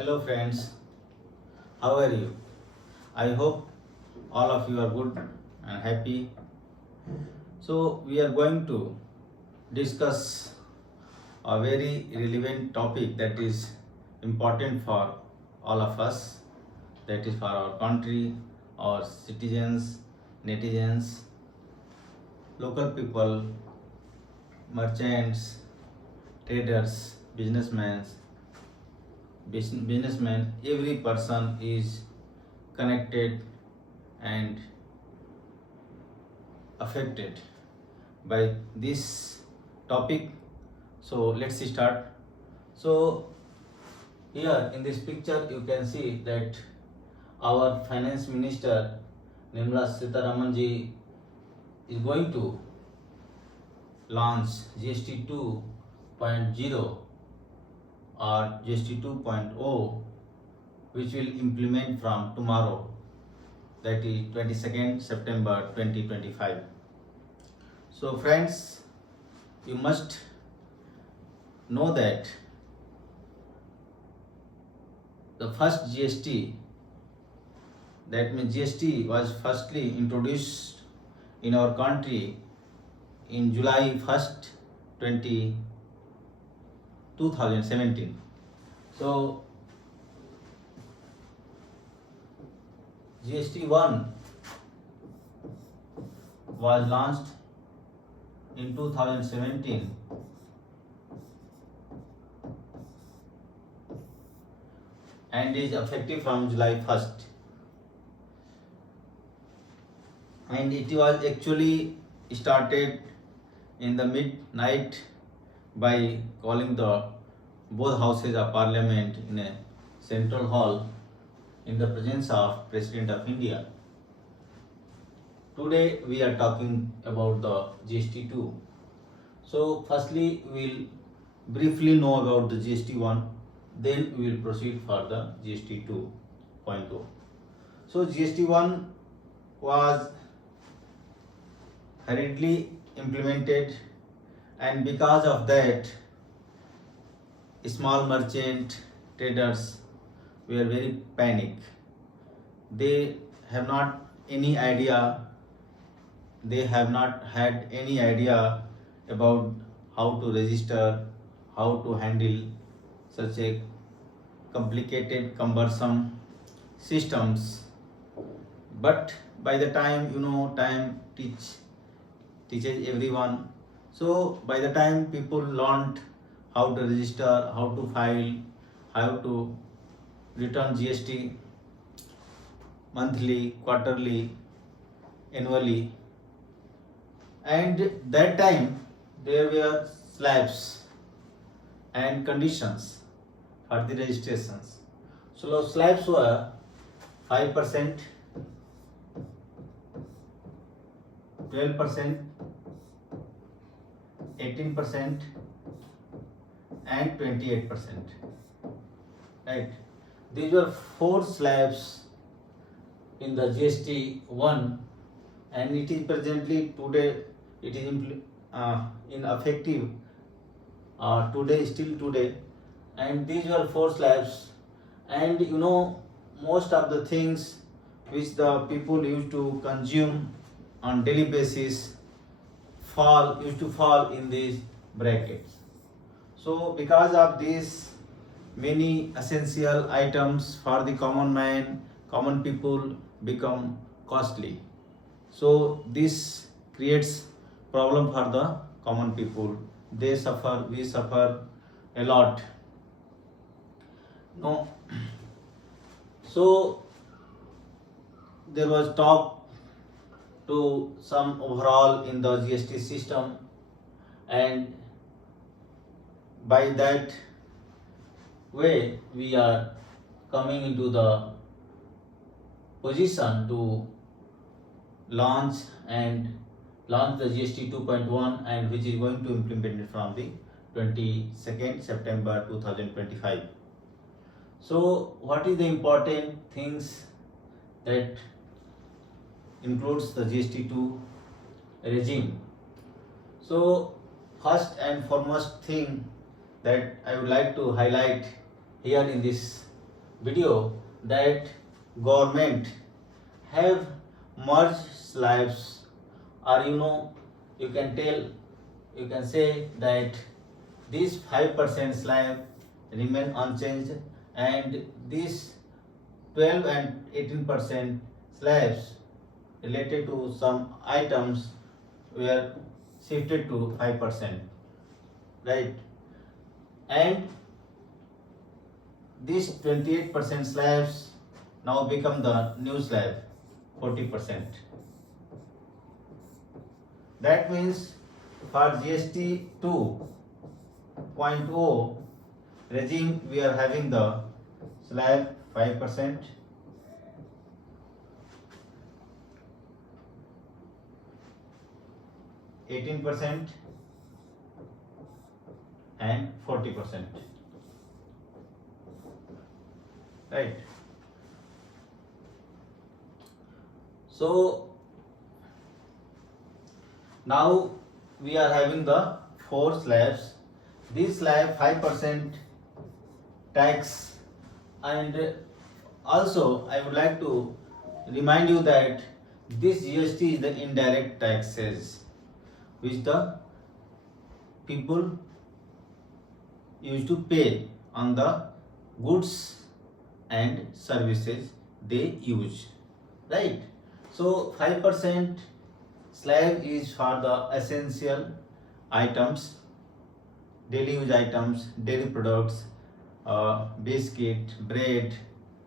Hello friends, how are you? I hope all of you are good and happy. So we are going to discuss a very relevant topic that is important for all of us, that is for our country, our citizens, netizens, local people, merchants, traders, businessmen, every person is connected and affected by this topic. So let's start. So here in this picture you can see that our finance minister Nirmala Sitharamanji is going to launch GST 2.0 or GST 2.0, which will implement from tomorrow, that is 22nd September 2025. So friends, you must know that the first GST, that means GST was firstly introduced in our country in July 1st, 2017. So GST 1 was launched in 2017 and is effective from July 1st. And it was actually started in the midnight by calling the both houses of parliament in a central hall in the presence of President of India. Today we are talking about the GST 2. So firstly we will briefly know about the GST 1, then we will proceed for the GST 2.0. So GST 1 was hurriedly implemented, and because of that small merchant traders were very panic. They have not any idea, they have not had any idea about how to register, how to handle such a complicated, cumbersome systems. But by the time, time teaches everyone. So by the time people learned how to register, how to file, how to return GST monthly, quarterly, annually, and that time there were slabs and conditions for the registrations. So those slabs were 5%, 12%, 18%, and 28%. Right? These were 4 slabs in the GST 1, and it is presently today it is in effective today, still today. And these were 4 slabs, and most of the things which the people used to consume on daily basis used to fall in these brackets. So because of this, many essential items for the common man, common people become costly. So this creates problem for the common people. They suffer, we suffer a lot. No. So there was talk to some overhaul in the GST system, and by that way we are coming into the position to launch the GST 2.1, and which is going to implement it from the 22nd September 2025. So what is the important things that includes the GST 2 regime? So first and foremost thing that I would like to highlight here in this video that government have merged slabs, or you can tell, you can say that this 5% slab remain unchanged, and this 12 and 18% slabs related to some items were shifted to 5%, right? And these 28% slabs now become the new slab 40%. That means for GST 2.0 regime, we are having the slab 5%, 18%, and 40%. Right. So now we are having the 4 slabs. This slab 5% tax, and also I would like to remind you that this GST is the indirect taxes which the people used to pay on the goods and services they use, right? So 5% slab is for the essential items, daily use items, dairy products, biscuit, bread,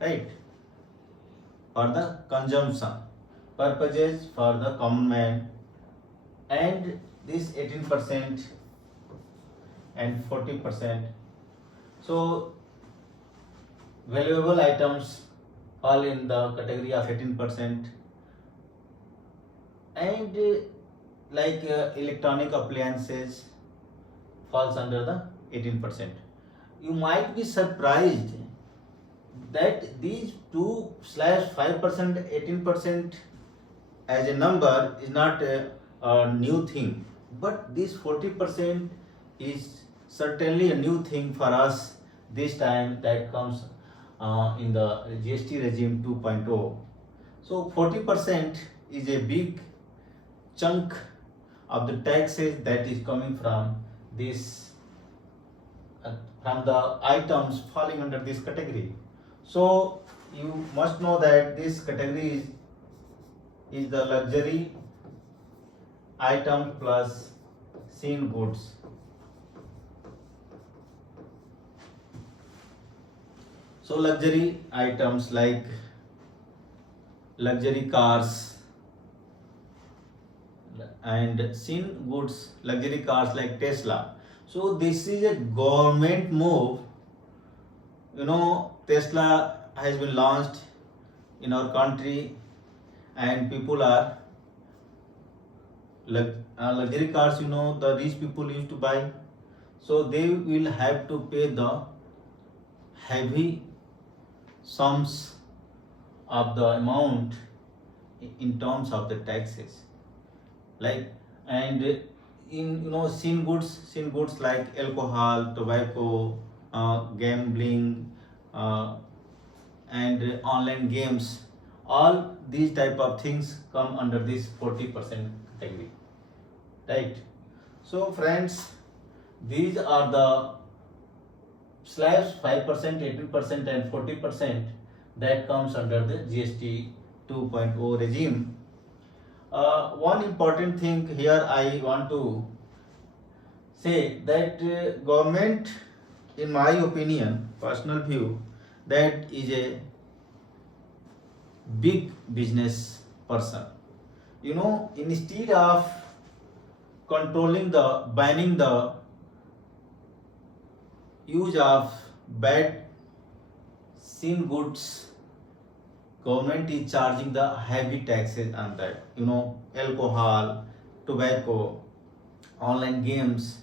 right? For the consumption purposes for the common man, and this 18% and 40%. So valuable items fall in the category of 18%, and electronic appliances falls under the 18%. You might be surprised that these 2/5%, 18% as a number is not a new thing, but this 40% is certainly a new thing for us this time that comes in the GST regime 2.0. So 40% is a big chunk of the taxes that is coming from this from the items falling under this category. So you must know that this category is the luxury item plus seen goods. So luxury items like luxury cars, and seen goods, luxury cars like Tesla. So this is a government move. Tesla has been launched in our country, and people are luxury cars, the rich people used to buy. So they will have to pay the heavy sums of the amount in terms of the taxes, and in seen goods like alcohol, tobacco, gambling, and online games. All these type of things come under this 40% category, right? So friends, these are the slabs 5%, 18%, and 40% that comes under the GST 2.0 regime. One important thing here I want to say that government, in my opinion, personal view, that is a big business person. Instead of banning the use of bad seen goods, government is charging the heavy taxes on that. Alcohol, tobacco, online games.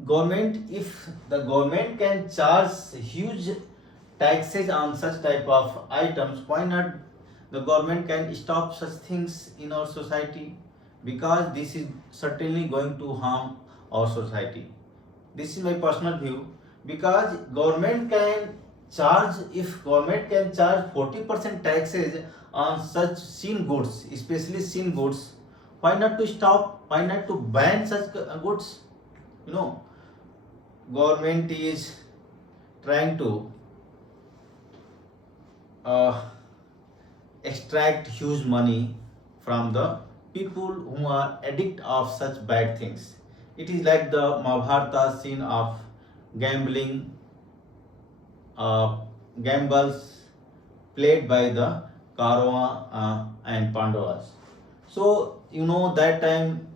If the government can charge huge taxes on such type of items, why not the government can stop such things in our society? Because this is certainly going to harm our society. This is my personal view, because government can charge, if government can charge 40% taxes on such seen goods, especially seen goods, why not to stop, why not to ban such goods? You know, government is trying to uh, extract huge money from the people who are addict of such bad things. It is like the Mahabharata scene of gambling, uh, gambles played by the Kaurava and Pandavas. So you know that time,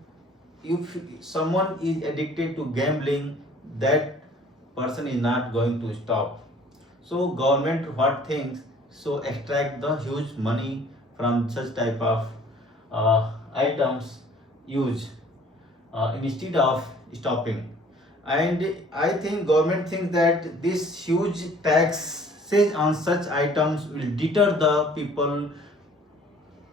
if someone is addicted to gambling, that person is not going to stop. So government what thinks, so extract the huge money from such type of items use instead of stopping. And I think government thinks that this huge taxes on such items will deter the people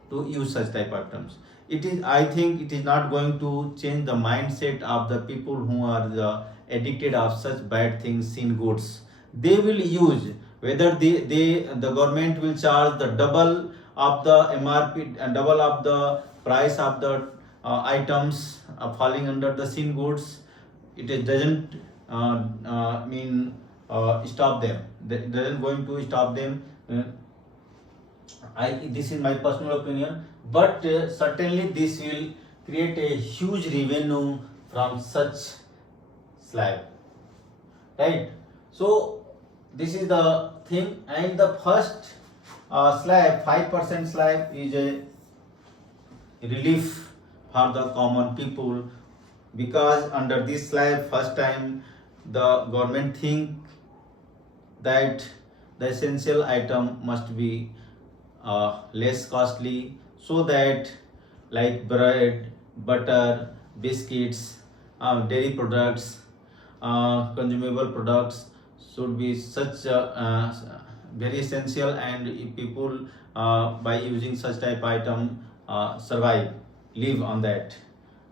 to use such type of items. It is, I think it is not going to change the mindset of the people who are addicted of such bad things, sin goods. They will use, whether the government will charge the double of the MRP and double of the price of the items falling under the sin goods. Doesn't mean stop them. That doesn't going to stop them. This is my personal opinion, but certainly this will create a huge revenue from such slab, right? So this is the thing, and the first slab, 5% slab, is a relief for the common people, because under this slab first time the government think that the essential item must be less costly, so that like bread, butter, biscuits, dairy products, consumable products should be such very essential, and if people by using such type item survive, live on that.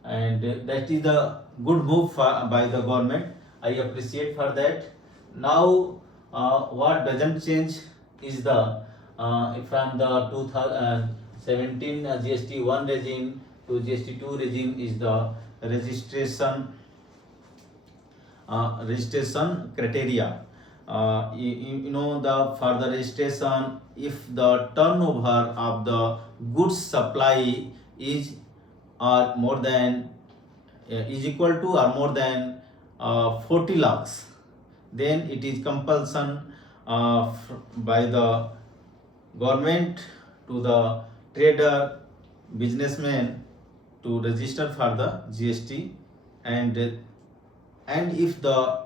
And that is the good move by the government. I appreciate for that. Now what doesn't change is the from the 2017 GST 1 regime to GST 2 regime is the registration criteria. You know, the for the registration, if the turnover of the goods supply is more than is equal to or more than 40 lakhs, then it is compulsion by the government to the trader, businessman to register for the GST. And if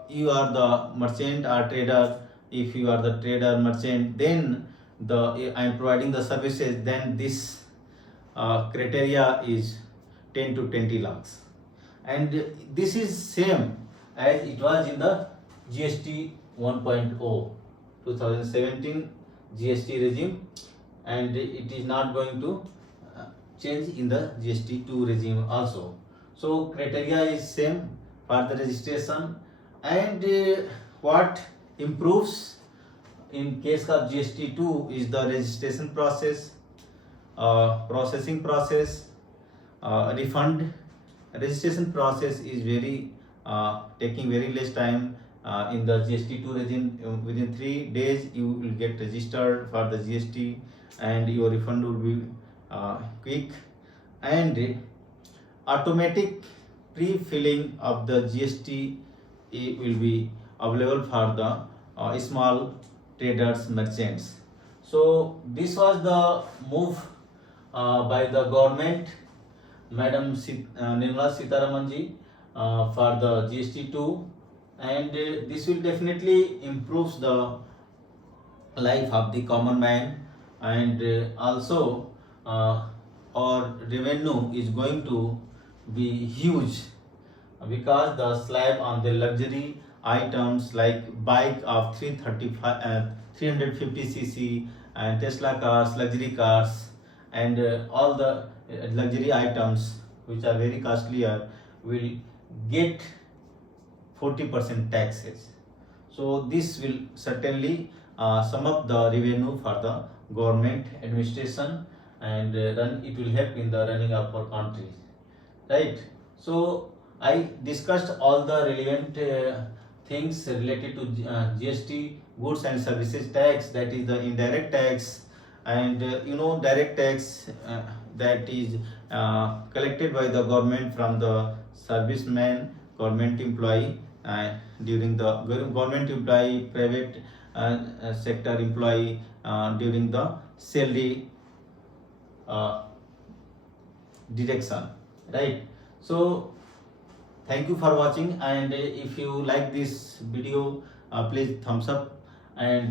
you are the merchant or trader, if you are the trader merchant, then I am providing the services, then this criteria is 10 to 20 lakhs. And this is same as it was in the GST 1.0 2017 GST regime, and it is not going to change in the GST 2 regime also. So criteria is same for the registration. And what improves in case of GST 2 is the registration process, processing process, refund. Registration process is very taking very less time. In the GST 2 regime, within 3 days you will get registered for the GST, and your refund will be quick. And automatic pre-filling of the GST will be available for the small traders, merchants. So this was the move by the government, Madam Nirmala Sitharaman ji, for the GST 2, and this will definitely improve the life of the common man. And also our revenue is going to be huge, because the slab on the luxury items like bike of 350cc and Tesla cars, luxury cars, and all the luxury items which are very costlier will get 40% taxes. So this will certainly sum up the revenue for the government administration, and it will help in the running of our country, right? So I discussed all the relevant things related to GST, goods and services tax, that is the indirect tax, and direct tax, that is collected by the government from the serviceman, government employee, during the government employee, private sector employee, during the salary deduction, right? So thank you for watching, and if you like this video, please thumbs up, and